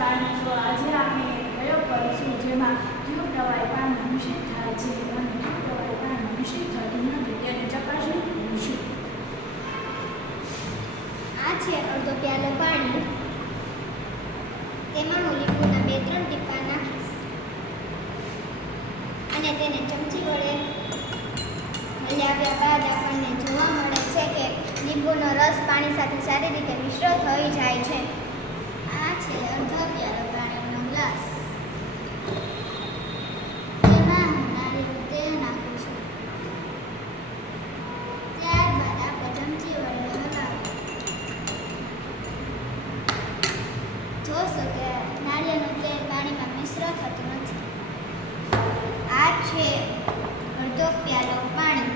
બાળકો, આજે આપણે એક પ્રયોગ કરીશું જેમાં ટ્યુબ પ્રવાહી પાણીમાં મિશ્રિત થાય છે અને ટ્યુબ પ્રવાહી પાણીમાં મિશ્રિત થતું નથી તેની ચકાસણી કરીશું. આ છે અડધો પ્યાલો પાણી. તેમાં હું લીંબુના 2-3 ટીપા નાખીશ અને તેને ચમચી વડે હલાવ્યા બાદ આપણને જોવા મળે છે કે લીંબુનો રસ પાણી સાથે સારી રીતે મિશ્ર થઈ જાય છે. આ છે અડધો પ્યાલો પાણીનો ગ્લાસ. તેમાં હું નારિયેળનું તેલ નાખું છું. ત્યારબાદ આપણે ચમચી વડે હલાવીએ. જોશો કે નારિયેળનું તેલ પાણીમાં મિશ્ર થતું નથી. આ છે અડધો પ્યાલો પાણી.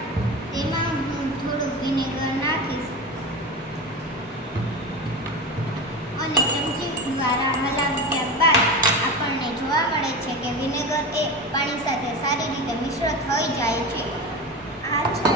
તેમાં હું થોડું વિનેગર નાખીશ અને ચમચી દ્વારા હલાવ્યા બાદ આપણને જોવા મળે છે કે વિનેગર એ પાણી સાથે સારી રીતે મિશ્ર થઈ જાય છે. આ છે